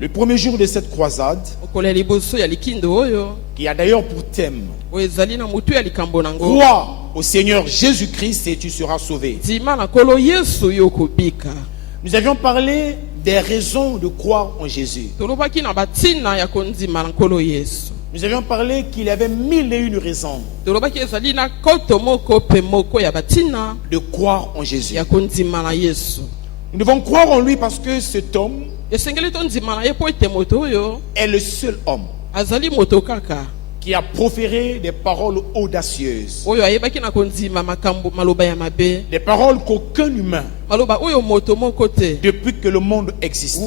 Le premier jour de cette croisade, qui a d'ailleurs pour thème crois au Seigneur Jésus-Christ et tu seras sauvé. Nous avions parlé des raisons de croire en Jésus. Nous avions parlé qu'il y avait 1001 raisons de croire en Jésus. Nous devons croire en lui parce que cet homme est le seul homme qui a proféré des paroles audacieuses, des paroles qu'aucun humain, depuis que le monde existe,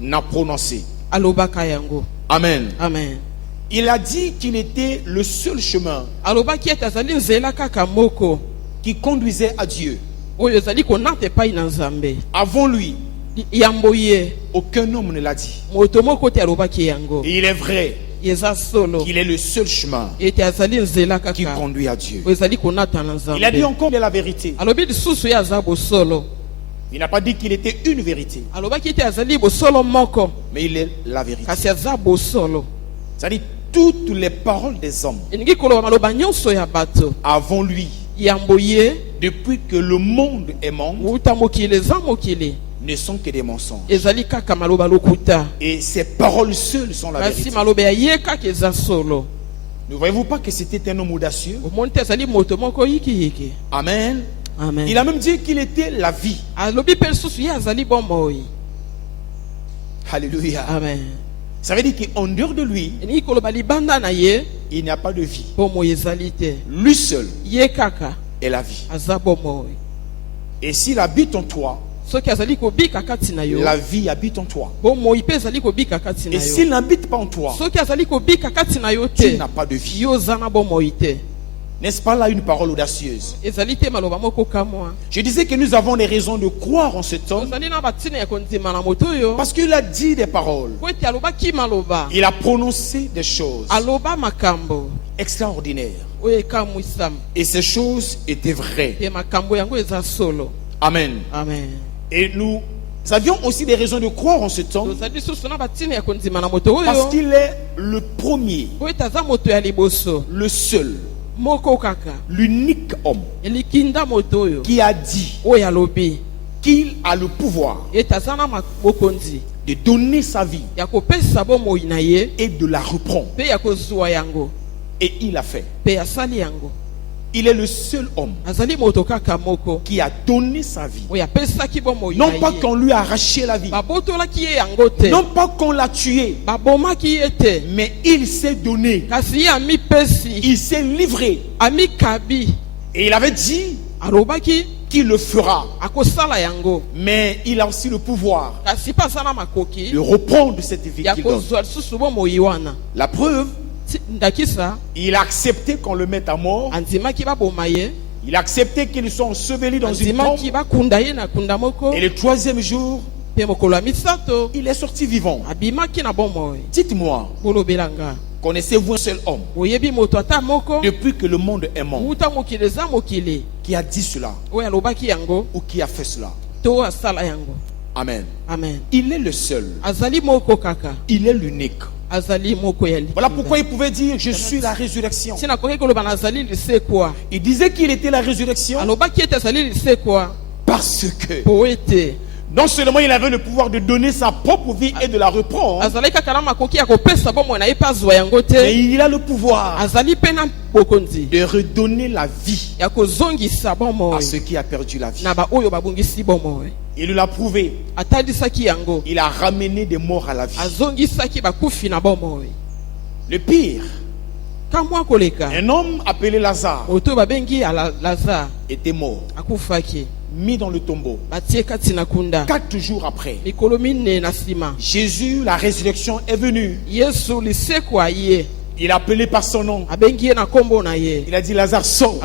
n'a prononcées. Amen. Amen. Il a dit qu'il était le seul chemin qui conduisait à Dieu. Avant lui, aucun homme ne l'a dit. Et il est vrai qu'il est le seul chemin qui conduit à Dieu. Il a dit encore de la vérité. Il n'a pas dit qu'il était une vérité, mais il est la vérité. C'est-à-dire toutes les paroles des hommes avant lui, depuis que le monde est monde, ne sont que des mensonges. Et ces paroles seules sont la vérité. Ne voyez-vous pas que c'était un homme audacieux? Amen. Amen. Il a même dit qu'il était la vie. Alléluia. Amen. Ça veut dire qu'en dehors de lui, il n'y a pas de vie. Lui seul est la vie. Et s'il habite en toi, la vie habite en toi. Et s'il n'habite pas en toi, tu n'as pas de vie. N'est-ce pas là une parole audacieuse? Je disais que nous avons des raisons de croire en cet homme parce qu'il a dit des paroles. Il a prononcé des choses extraordinaires. Et ces choses étaient vraies. Amen. Amen. Et nous avions aussi des raisons de croire en cet homme parce qu'il est le premier, le seul, l'unique homme qui a dit qu'il a le pouvoir de donner sa vie et de la reprendre. Et il a fait. Il est le seul homme qui a donné sa vie. Non pas qu'on lui a arraché la vie, non pas qu'on l'a tué, mais il s'est donné, il s'est livré. Et il avait dit qu'il le fera. Mais il a aussi le pouvoir de reprendre cette vie qu'il donne. La preuve, il a accepté qu'on le mette à mort. Il a accepté qu'il soit enseveli dans une tombe. Et le troisième jour, il est sorti vivant. Dites-moi, connaissez-vous un seul homme depuis que le monde est monde qui a dit cela ou qui a fait cela? Amen. Amen. Il est le seul. Il est l'unique. Voilà pourquoi il pouvait dire je suis la résurrection. Il disait qu'il était la résurrection parce que non seulement il avait le pouvoir de donner sa propre vie et de la reprendre, mais il a le pouvoir de redonner la vie à ceux qui a perdu la vie. Il l'a prouvé. Il a ramené des morts à la vie. Le pire, un homme appelé Lazare était mort, mis dans le tombeau. 4 jours après, Jésus, la résurrection, est venu. Il a appelé par son nom. Il a dit Lazare sort.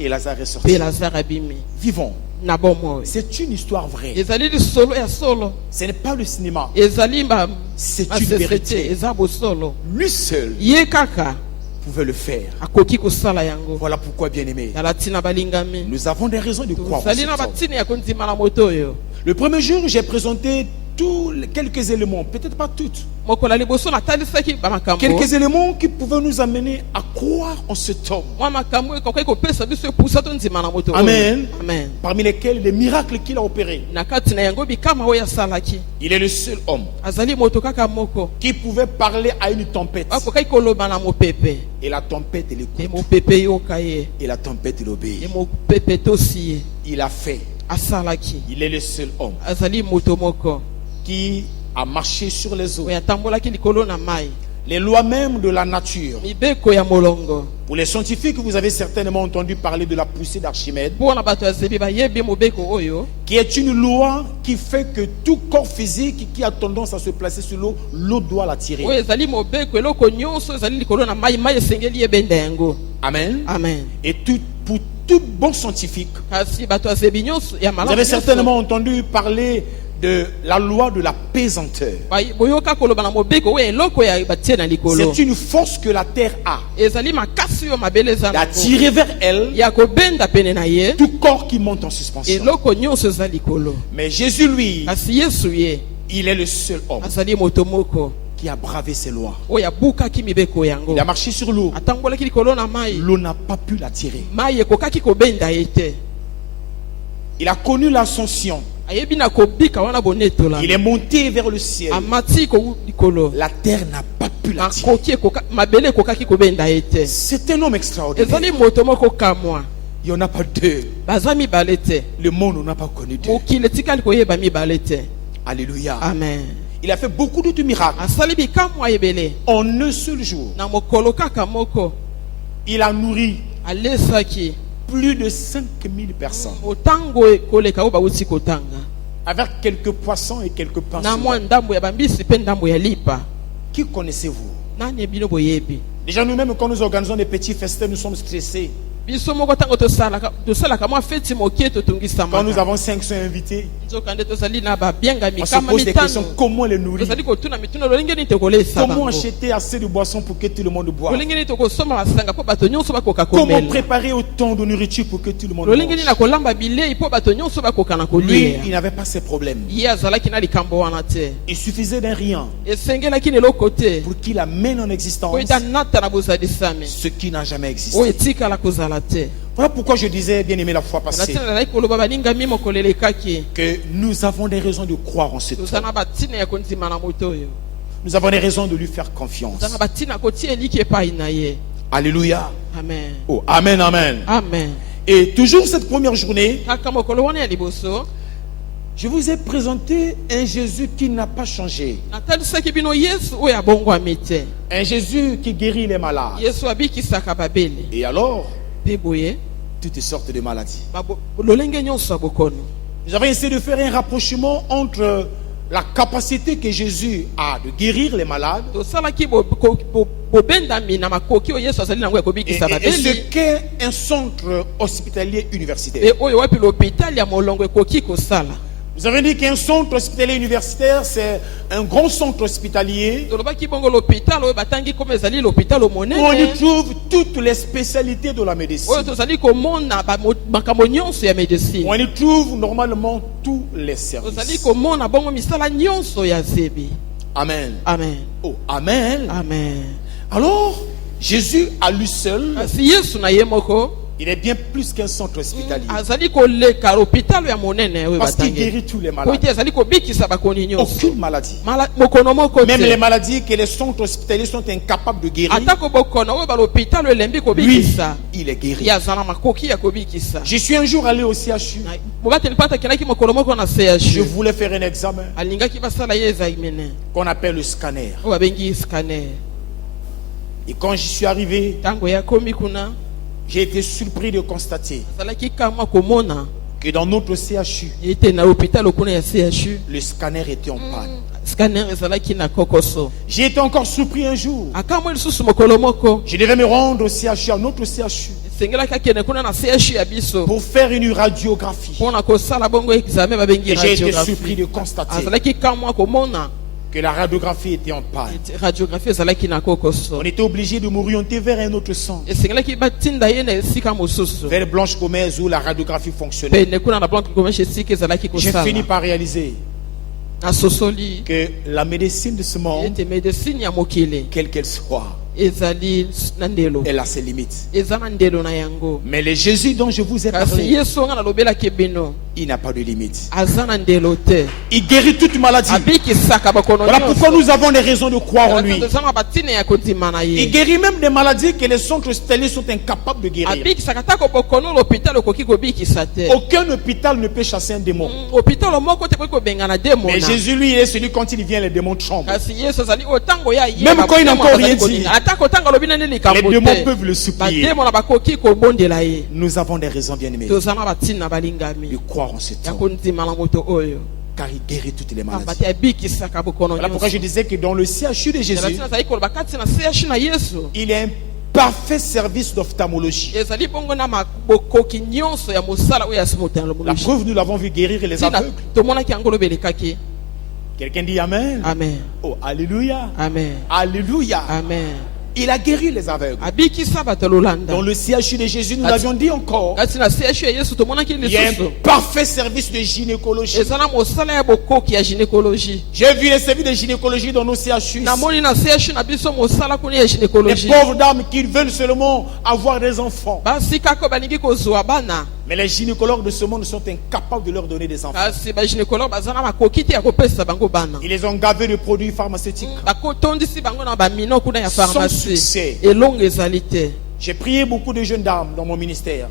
Et Lazare est sorti. Vivons. C'est une histoire vraie. Ce n'est pas le cinéma. C'est une vérité. Lui seul pouvait le faire. Voilà pourquoi, bien-aimés, nous avons des raisons de croire en cet homme. Le premier jour, j'ai présenté quelques éléments, peut-être pas toutes, quelques éléments qui pouvaient nous amener à croire en cet homme. Amen. Amen. Parmi lesquels les miracles qu'il a opérés. Il est le seul homme qui pouvait parler à une tempête. Et la tempête, elle écoute. Et la tempête, elle obéit. Il a fait. Il est le seul homme qui a marché sur les eaux. Les lois même de la nature. Pour les scientifiques, vous avez certainement entendu parler de la poussée d'Archimède, qui est une loi qui fait que tout corps physique qui a tendance à se placer sur l'eau, l'eau doit l'attirer. Amen. Amen. Et pour tout bon scientifique, vous avez certainement entendu parler de la loi de la pesanteur. C'est une force que la terre a d'attirer vers elle tout corps qui monte en suspension. Mais Jésus, lui, il est le seul homme qui a bravé ses lois. Il a marché sur l'eau. L'eau n'a pas pu l'attirer. Il a connu l'ascension. Il est monté vers le ciel. La terre n'a pas pu l'attirer. C'est un homme extraordinaire. Il n'y en a pas deux. Le monde n'a pas connu deux. Alléluia. Amen. Il a fait beaucoup d'autres miracles. En un seul jour, il a nourri plus de 5000 personnes avec quelques poissons et quelques pains. Qui connaissez-vous? Déjà nous-mêmes, quand nous organisons des petits festins, nous sommes stressés. Quand nous avons 500 invités, on se pose des questions. Comment les nourrir? Comment acheter assez de boissons pour que tout le monde boive? Comment préparer autant de nourriture pour que tout le monde mange? Lui, il n'avait pas ces problèmes. Il suffisait d'un rien pour qu'il amène en existence ce qui n'a jamais existé. Voilà pourquoi je disais, bien aimé, la fois passée, que nous avons des raisons de croire en cet homme. Nous avons des raisons de lui faire confiance. Alléluia. Amen. Oh, amen, amen. Amen. Et toujours cette première journée, je vous ai présenté un Jésus qui n'a pas changé. Un Jésus qui guérit les malades. Et alors, toutes sortes de maladies. Nous avons essayé de faire un rapprochement entre la capacité que Jésus a de guérir les malades et ce qu'est un centre hospitalier universitaire. Vous avez dit qu'un centre hospitalier universitaire, c'est un grand centre hospitalier où on y trouve toutes les spécialités de la médecine. On y trouve normalement tous les services. Amen. Amen. Oh, amen. Amen. Alors, Jésus à lui seul, il est bien plus qu'un centre hospitalier. Parce qu'il guérit tous les malades. Aucune maladie. Même les maladies que les centres hospitaliers sont incapables de guérir, lui, il est guéri. Je suis un jour allé au CHU. Je voulais faire un examen qu'on appelle le scanner. Et quand j'y suis arrivé, j'ai été surpris de constater que dans notre CHU, le scanner était en panne. J'ai été encore surpris un jour. Je devais me rendre au CHU, à notre CHU, pour faire une radiographie. Et j'ai été surpris de constater que la radiographie était en panne. On était obligé de m'orienter vers un autre centre, vers Blanche Gomez où la radiographie fonctionnait. J'ai fini par réaliser que la médecine de ce monde, quelle qu'elle soit, elle a ses limites. Mais le Jésus dont je vous ai parlé, il n'a pas de limite. Il guérit toute maladie. Voilà pourquoi nous avons des raisons de croire en lui. Il guérit même des maladies que les centres hospitaliers sont incapables de guérir. Aucun hôpital ne peut chasser un démon. Mais Jésus, lui, il est celui quand il vient, les démons tremblent. Même quand il n'a encore rien dit, les démons peuvent le supplier. Nous avons des raisons bien aimées de croire en ce temps, car il guérit toutes les maladies. Voilà pourquoi je disais que dans le CHU de Jésus, il y a un parfait service d'ophtalmologie. La preuve, nous l'avons vu guérir les aveugles. Quelqu'un dit Amen. Amen. Oh, Alléluia. Amen. Alléluia. Amen. Il a guéri les aveugles. Dans le CHU de Jésus, nous l'avions dit encore, il y a un parfait service de gynécologie. J'ai vu les services de gynécologie dans nos CHU. Les pauvres dames qui veulent seulement avoir des enfants. Mais les gynécologues de ce monde sont incapables de leur donner des enfants. Ils les ont gavés de produits pharmaceutiques. Sans succès. J'ai prié beaucoup de jeunes dames dans mon ministère.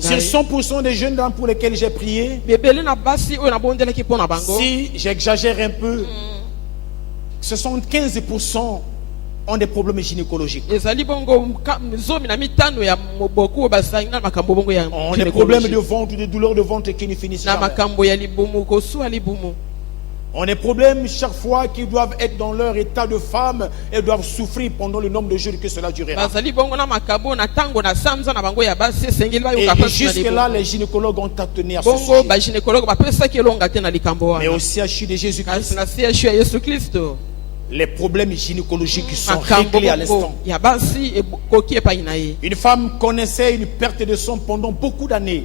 Sur 100% des jeunes dames pour lesquelles j'ai prié, si j'exagère un peu, 75% ont des problèmes gynécologiques. On a des problèmes de ventre, de douleurs de ventre qui ne finissent jamais. On a des problèmes chaque fois qu'ils doivent être dans leur état de femme et doivent souffrir pendant le nombre de jours que cela durera. Et jusque-là, les gynécologues ont atteint à ce sujet. Mais au CHU de Jésus-Christ, les problèmes gynécologiques sont réglés à l'instant. Une femme connaissait une perte de sang pendant beaucoup d'années.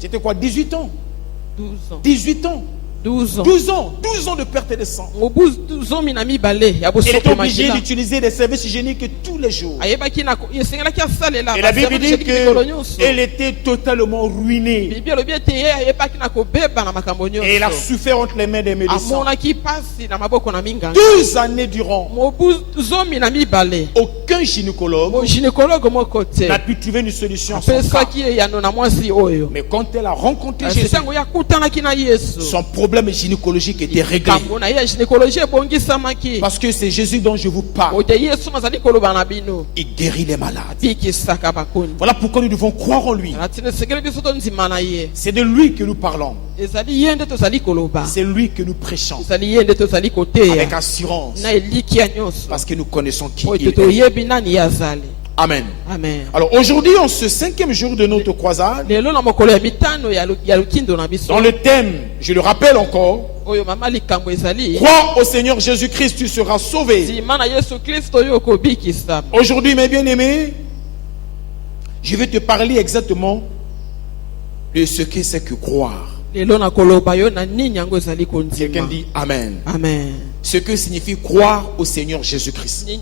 C'était quoi, 18 ans? 18 ans. 12 ans de perte de sang. Elle est obligée d'utiliser des services hygiéniques tous les jours. Et la Bible dit qu'elle était totalement ruinée. Et elle a souffert entre les mains des médecins. 12 années durant. Aucun gynécologue n'a pu trouver une solution à son cas. Mais quand elle a rencontré Jésus, son problème gynécologique était réglé. Parce que c'est Jésus dont je vous parle. Il guérit les malades. Voilà pourquoi nous devons croire en lui. C'est de lui que nous parlons. C'est lui que nous prêchons avec assurance, parce que nous connaissons qui il est. Amen. Amen. Alors aujourd'hui, en ce 5e jour de notre croisade, dans le thème, je le rappelle encore, crois au Seigneur Jésus-Christ, tu seras sauvé. Aujourd'hui, mes bien-aimés, je vais te parler exactement de ce que c'est que croire. Quelqu'un dit Amen. Amen. Ce que signifie croire au Seigneur Jésus-Christ. Qu'est-ce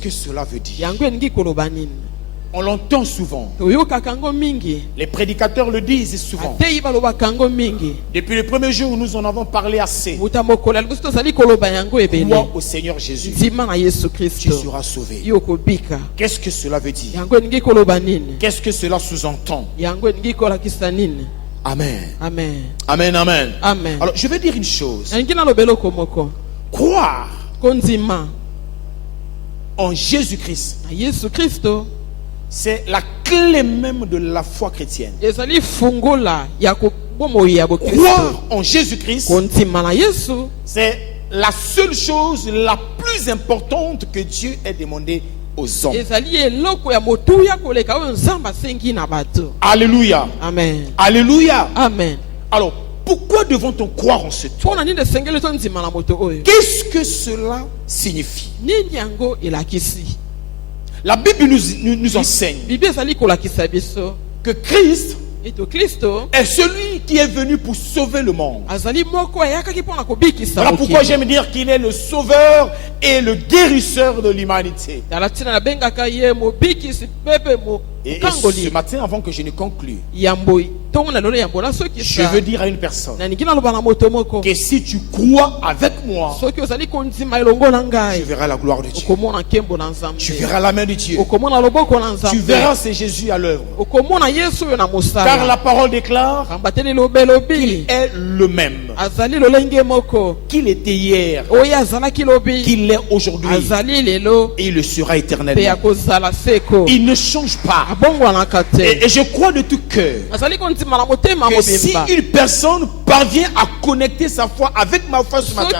que cela veut dire? On l'entend souvent. Les prédicateurs le disent souvent. Depuis le premier jour où nous en avons parlé assez. Crois au Seigneur Jésus. Tu seras sauvé. Qu'est-ce que cela veut dire? Qu'est-ce que cela sous-entend? Amen. Amen. Amen, amen. Amen. Alors, je vais dire une chose. Croire en Jésus-Christ, c'est la clé même de la foi chrétienne. Croire en Jésus-Christ, c'est la seule chose la plus importante que Dieu ait demandé aux hommes. Alléluia. Amen. Alléluia. Amen. Alors, pourquoi devons-on croire en ce temps? Qu'est-ce que cela signifie? La Bible nous enseigne que Christ est celui qui est venu pour sauver le monde. Voilà pourquoi j'aime dire qu'il est le sauveur et le guérisseur de l'humanité. Et ce matin, avant que je ne conclue, je veux dire à une personne que si tu crois avec moi, tu verras la gloire de Dieu. Tu verras la main de Dieu. Tu verras c'est Jésus à l'œuvre. Car la parole déclare qu'il est le même, qu'il était hier, qu'il est aujourd'hui et il le sera éternellement. Il ne change pas. Et je crois de tout cœur que si une personne parvient à connecter sa foi avec ma foi ce matin,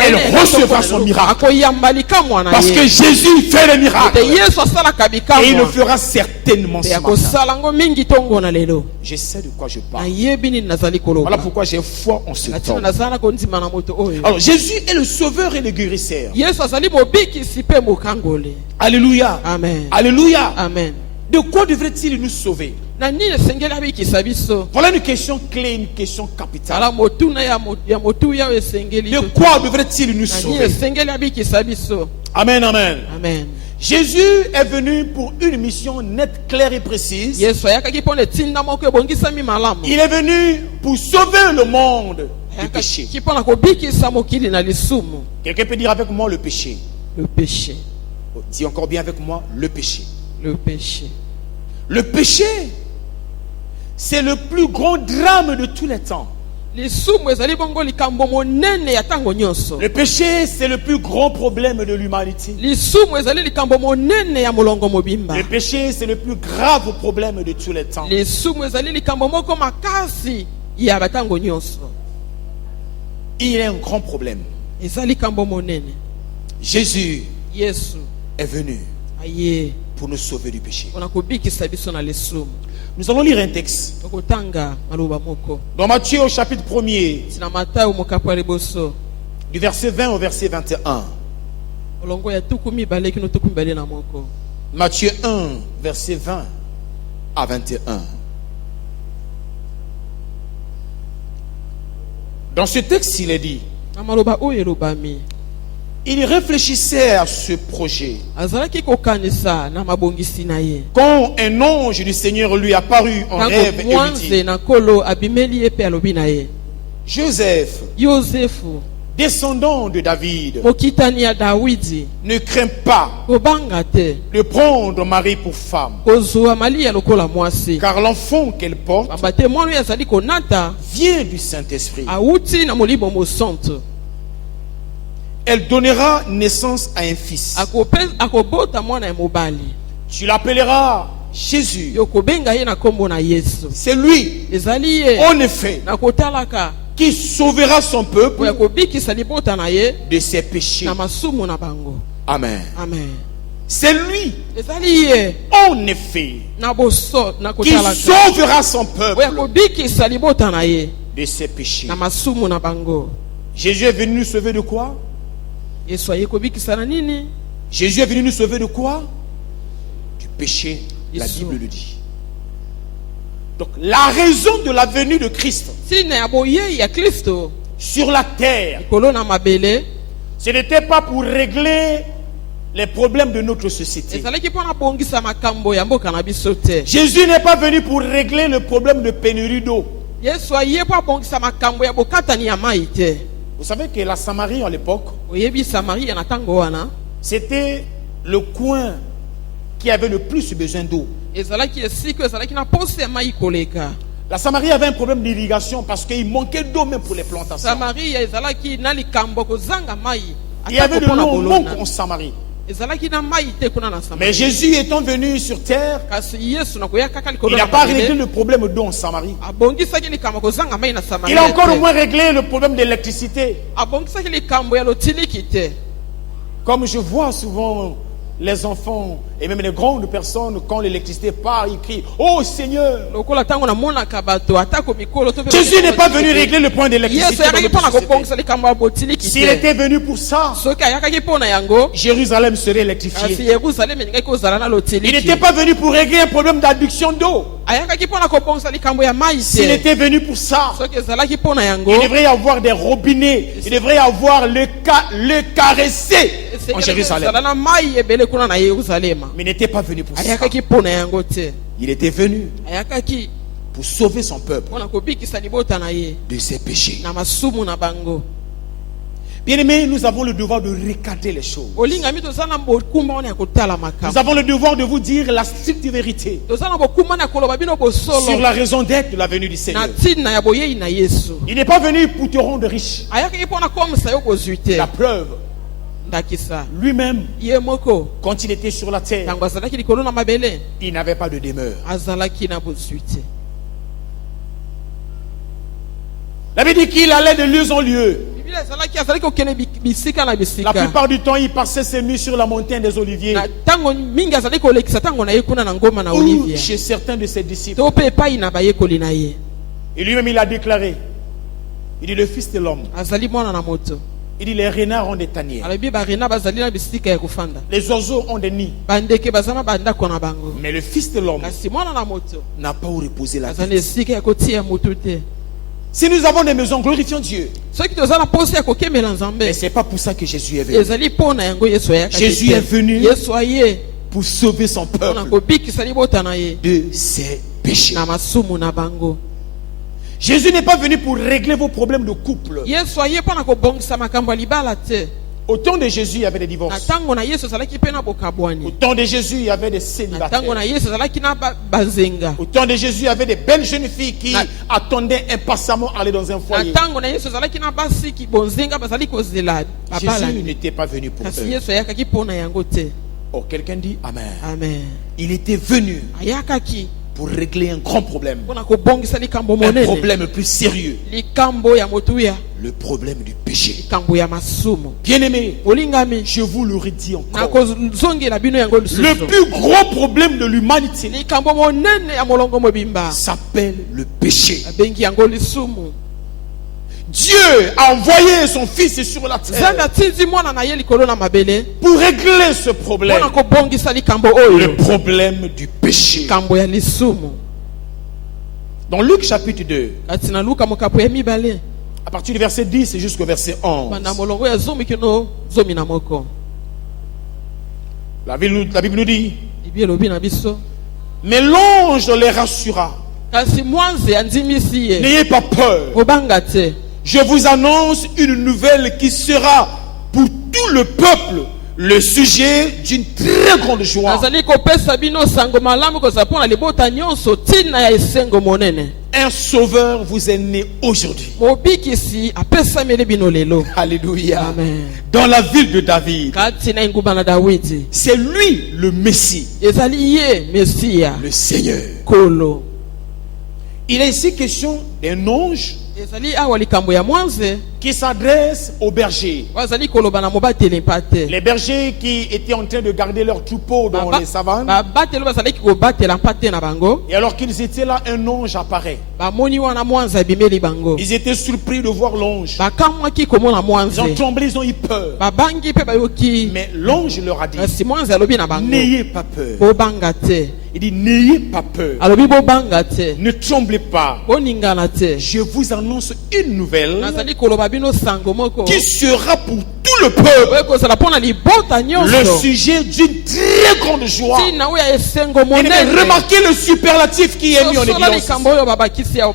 elle recevra son miracle. Parce que Jésus fait le miracle. Et il le fera certainement ce matin. Je sais de quoi je parle. Voilà pourquoi j'ai foi en ce temps. Alors Jésus est le sauveur et le guérisseur. Alléluia. Amen. Alléluia. Amen. De quoi devrait-il nous sauver? Voilà une question clé, une question capitale. De quoi devrait-il nous sauver? Amen, amen. Amen. Jésus est venu pour une mission nette, claire et précise. Il est venu pour sauver le monde du péché. Quelqu'un peut dire avec moi le péché. Le péché. Dis encore bien avec moi le péché. Le péché. Le péché, c'est le plus grand drame de tous les temps. Le péché, c'est le plus grand problème de l'humanité. Le péché, c'est le plus grave problème de tous les temps. Il est un grand problème. Jésus est venu pour nous sauver du péché. Nous allons lire un texte dans Matthieu au chapitre 1er, du verset 20 au verset 21. Matthieu 1, verset 20 à 21. Dans ce texte, il est dit: il réfléchissait à ce projet quand un ange du Seigneur lui apparut en rêve et lui dit: Joseph, descendant de David, ne crains pas de prendre Marie pour femme, car l'enfant qu'elle porte vient du Saint-Esprit. Elle donnera naissance à un fils. Tu l'appelleras Jésus. C'est lui, en effet, qui sauvera son peuple de ses péchés. Amen. C'est lui, en effet, qui sauvera son peuple de ses péchés. Jésus est venu nous sauver de quoi? Jésus est venu nous sauver de quoi? Du péché, la Bible le dit. Donc la raison de la venue de Christ sur la terre, ce n'était pas pour régler les problèmes de notre société. Jésus n'est pas venu pour régler le problème de pénurie d'eau. Vous savez que la Samarie à l'époque, c'était le coin qui avait le plus besoin d'eau. La Samarie avait un problème d'irrigation parce qu'il manquait d'eau même pour les plantations. Il y avait de l'eau manque en Samarie. Mais Jésus étant venu sur terre, il n'a pas réglé le problème d'eau en Samarie. Il a encore au moins réglé le problème d'électricité. Comme je vois souvent Les enfants et même les grandes personnes, quand l'électricité part, ils crient « Oh Seigneur !» Jésus n'est pas venu régler le point de l'électricité. S'il était venu pour ça, Jérusalem serait électrifiée. Il n'était pas venu pour régler un problème d'adduction d'eau. S'il était venu pour ça, il devrait y avoir des robinets, il devrait y avoir le caresser en Jérusalem. Mais il n'était pas venu pour ça. Il était venu pour sauver son peuple de ses péchés. Bien-aimés, nous avons le devoir de recadrer les choses. Nous avons le devoir de vous dire la stricte vérité sur la raison d'être de la venue du Seigneur. Il n'est pas venu pour te rendre riche. La preuve, lui-même, quand il était sur la terre, il n'avait pas de demeure. La Bible dit qu'il allait de lieu en lieu. La plupart du temps, il passait ses nuits sur la montagne des Oliviers, ou chez certains de ses disciples. Et lui-même, il a déclaré, il dit le Fils de l'homme, il dit les renards ont des tanières, les oiseaux ont des nids, mais le Fils de l'homme n'a pas où reposer la tête. Si nous avons des maisons, glorifions Dieu. Mais ce n'est pas pour ça que Jésus est venu. Jésus est venu pour sauver son peuple de ses péchés. Jésus n'est pas venu pour régler vos problèmes de couple. Au temps de Jésus, il y avait des divorces. Au temps de Jésus, il y avait des célibataires. Au temps de Jésus, il y avait des belles jeunes filles qui attendaient impatiemment aller dans un foyer. Jésus n'était pas venu pour eux. Oh, quelqu'un dit Amen. Amen. Il était venu pour régler un grand problème. Un problème plus sérieux. Le problème du péché. Bien-aimé, je vous le redis encore. Le plus gros problème de l'humanité s'appelle le péché. Dieu a envoyé son Fils sur la terre pour régler ce problème. Le problème du péché. Dans Luc chapitre 2, à partir du verset 10 jusqu'au verset 11, la Bible nous dit, mais l'ange les rassura. N'ayez pas peur. Je vous annonce une nouvelle qui sera pour tout le peuple le sujet d'une très grande joie. Un sauveur vous est né aujourd'hui. Alléluia. Amen. Dans la ville de David. C'est lui le Messie. Le Seigneur. Il est ici question d'un ange qui s'adresse aux bergers. Les bergers qui étaient en train de garder leurs troupeaux dans les savanes. Et alors qu'ils étaient là, un ange apparaît. Ils étaient surpris de voir l'ange. Ils ont tremblé, ils ont eu peur. Mais l'ange leur a dit, n'ayez pas peur. Il dit, n'ayez pas peur. Ne tremblez pas. Je vous annonce une nouvelle qui sera pour tout le peuple le sujet d'une très grande joie. Et remarquez le superlatif qui est mis en évidence.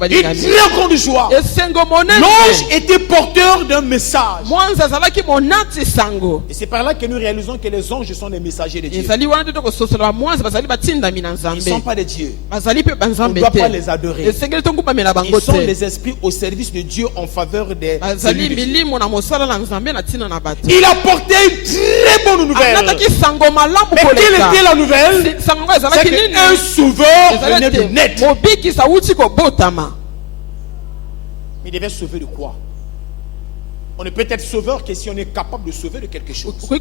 Une très grande joie. L'ange était porteur d'un message. Et c'est par là que nous réalisons que les anges sont des messagers de Dieu. Ils ne sont pas des dieux. On ne doit pas les adorer. Ils sont les esprits au service de Dieu en faveur des élus de Dieu. Il a porté une très bonne nouvelle. Mais quelle était la nouvelle? C'est qu'un sauveur venait de naître. Il devait sauver de quoi? On ne peut être sauveur que si on est capable de sauver de quelque chose. Est-ce que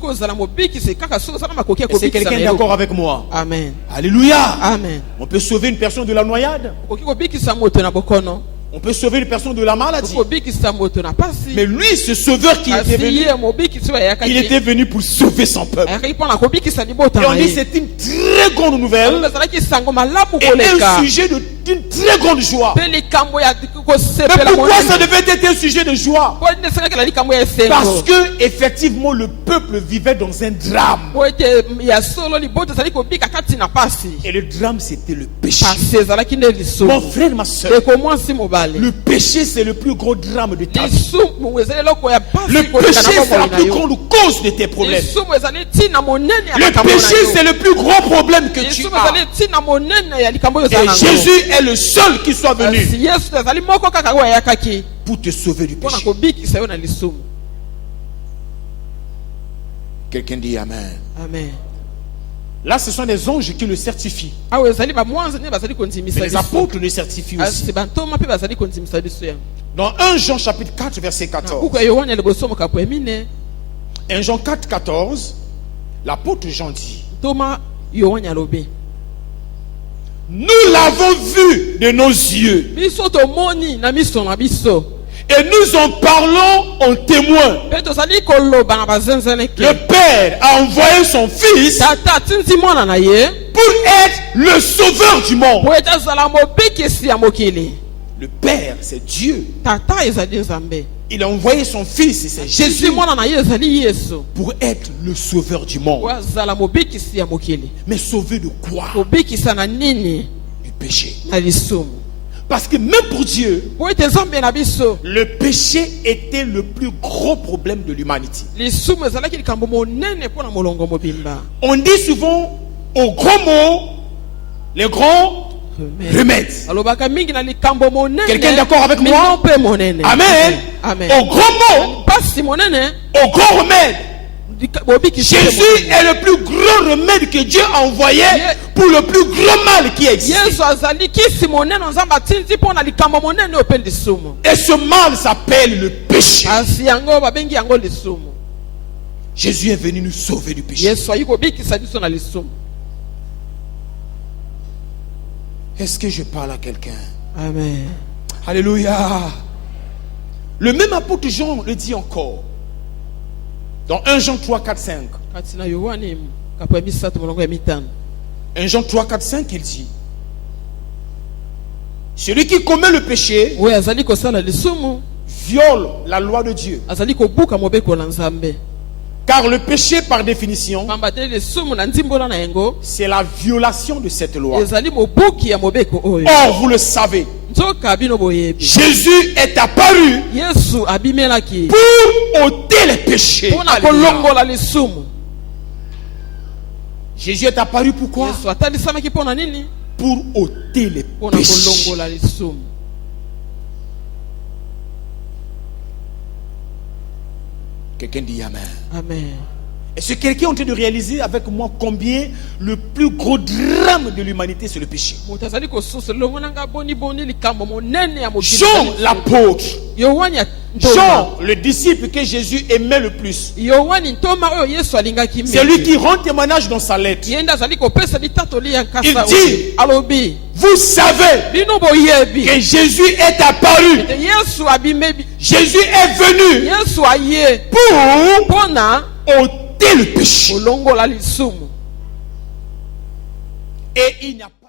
quelqu'un est d'accord avec moi? Amen. Alléluia. Amen. On peut sauver une personne de la noyade. On peut sauver une personne de la maladie. Mais lui, ce sauveur qui était venu, il était venu pour sauver son peuple. Et on dit c'est une très grande nouvelle et un sujet d'une très grande joie. Mais pourquoi ça devait être un sujet de joie? Parce que effectivement le peuple vivait dans un drame. Et le drame c'était le péché. Mon frère, ma soeur, le péché c'est le plus gros drame de ta vie. Le péché c'est la plus grande cause de tes problèmes. Le péché c'est le plus gros problème que tu as. Et Jésus est le seul qui soit venu pour te sauver du péché. Quelqu'un dit Amen. Amen. Là, ce sont des anges qui le certifient. Mais les apôtres le certifient aussi. Dans 1 Jean chapitre 4 verset 14. 1 Jean 4 14, l'apôtre Jean dit: nous l'avons vu de nos yeux. Et nous en parlons en témoin. Le Père a envoyé son Fils pour être le sauveur du monde. Le Père, c'est Dieu. Il a envoyé son Fils, c'est Jésus, pour être le sauveur du monde. Mais sauver de quoi? Du péché. Parce que même pour Dieu, le péché était le plus gros problème de l'humanité. On dit souvent au gros mot les grands remèdes. Quelqu'un est d'accord avec moi? Amen. Au gros mot, au gros remède. Jésus est le plus grand remède que Dieu a envoyé pour le plus grand mal qui existe. Et ce mal s'appelle le péché. Jésus est venu nous sauver du péché. Est-ce que je parle à quelqu'un? Amen. Alléluia. Le même apôtre Jean le dit encore. Dans 1 Jean 3, 4, 5. 1 Jean 3, 4, 5, il dit: celui qui commet le péché viole la loi de Dieu. Car le péché, par définition, c'est la violation de cette loi. Or, vous le savez, Jésus est apparu pour ôter les péchés. Jésus est apparu pourquoi? Pour ôter les péchés. Quelqu'un dit Amen. Amen. Est-ce que quelqu'un est en train de réaliser avec moi combien le plus gros drame de l'humanité c'est le péché? Jean l'apôtre, Jean le disciple que Jésus aimait le plus, c'est lui qui rend témoignage dans sa lettre. Il dit: vous savez que Jésus est apparu, Jésus est venu pour ôter le péché. Et il n'y a pas